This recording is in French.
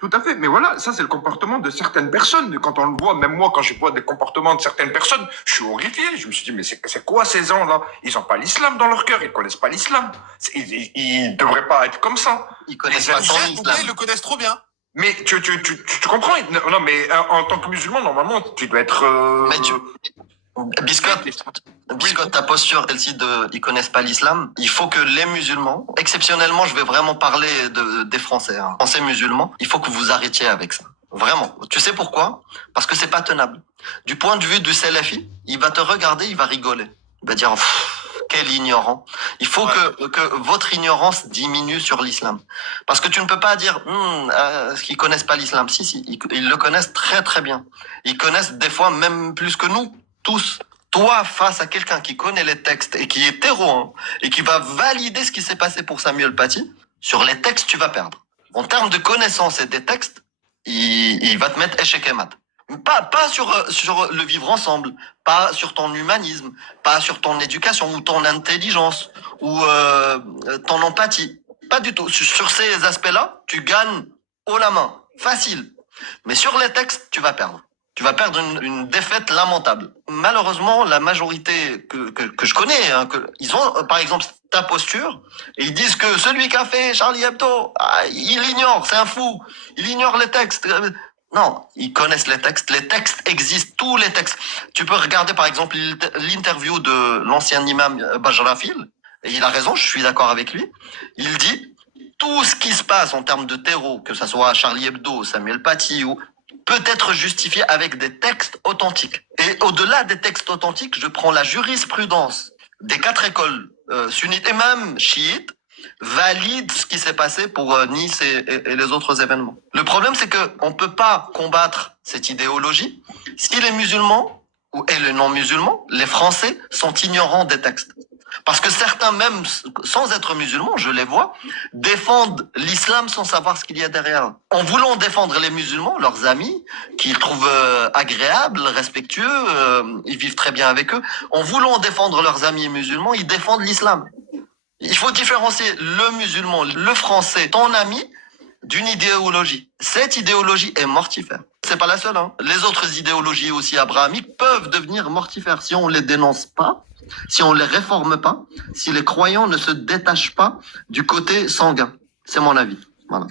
Tout à fait. Mais voilà, ça, c'est le comportement de certaines personnes. Quand on le voit, même moi, quand je vois des comportements de certaines personnes, je suis horrifié. Je me suis dit, mais c'est quoi ces gens-là? Ils ont pas l'islam dans leur cœur. Ils connaissent pas l'islam. Ils devraient pas être comme ça. Ils connaissent pas son islam. Ils le connaissent trop bien. Mais tu comprends? Non, mais en tant que musulman, normalement, tu dois être... Mais Biscotte, ta posture, celle-ci de ils connaissent pas l'islam, il faut que les musulmans, exceptionnellement, je vais vraiment parler des Français, hein, Français musulmans, il faut que vous arrêtiez avec ça. Vraiment. Tu sais pourquoi? Parce que c'est pas tenable. Du point de vue du salafi, il va te regarder, il va rigoler. Il va dire, quel ignorant. Il faut que votre ignorance diminue sur l'islam. Parce que tu ne peux pas dire, qu'ils connaissent pas l'islam. Si, ils le connaissent très très bien. Ils connaissent des fois même plus que nous, tous. Toi, face à quelqu'un qui connaît les textes et qui est terreau, hein, et qui va valider ce qui s'est passé pour Samuel Paty, sur les textes, tu vas perdre. En termes de connaissances et des textes, il va te mettre échec et mat. Pas sur le vivre ensemble, pas sur ton humanisme, pas sur ton éducation ou ton intelligence ou ton empathie. Pas du tout. Sur ces aspects-là, tu gagnes haut la main, facile. Mais sur les textes, tu vas perdre. Tu vas perdre une défaite lamentable. Malheureusement, la majorité que je connais, hein, ils ont, par exemple, ta posture, et ils disent que celui qui a fait Charlie Hebdo, il ignore, c'est un fou, il ignore les textes. Non, ils connaissent les textes existent, tous les textes. Tu peux regarder, par exemple, l'interview de l'ancien imam Bajrafil, et il a raison, je suis d'accord avec lui. Il dit, tout ce qui se passe en termes de terreau, que ça soit Charlie Hebdo, Samuel Paty ou peut être justifié avec des textes authentiques. Et au-delà des textes authentiques, je prends la jurisprudence des 4 écoles sunnites et même chiites, valide ce qui s'est passé pour Nice et les autres événements. Le problème, c'est que on peut pas combattre cette idéologie si les musulmans et les non-musulmans, les Français, sont ignorants des textes. Parce que certains, même sans être musulmans, je les vois, défendent l'islam sans savoir ce qu'il y a derrière. En voulant défendre les musulmans, leurs amis, qu'ils trouvent agréables, respectueux, ils vivent très bien avec eux, en voulant défendre leurs amis musulmans, ils défendent l'islam. Il faut différencier le musulman, le français, ton ami, d'une idéologie. Cette idéologie est mortifère. C'est pas la seule, hein. Les autres idéologies aussi abrahamiques peuvent devenir mortifères si on les dénonce pas, si on les réforme pas, si les croyants ne se détachent pas du côté sanguin. C'est mon avis. Voilà.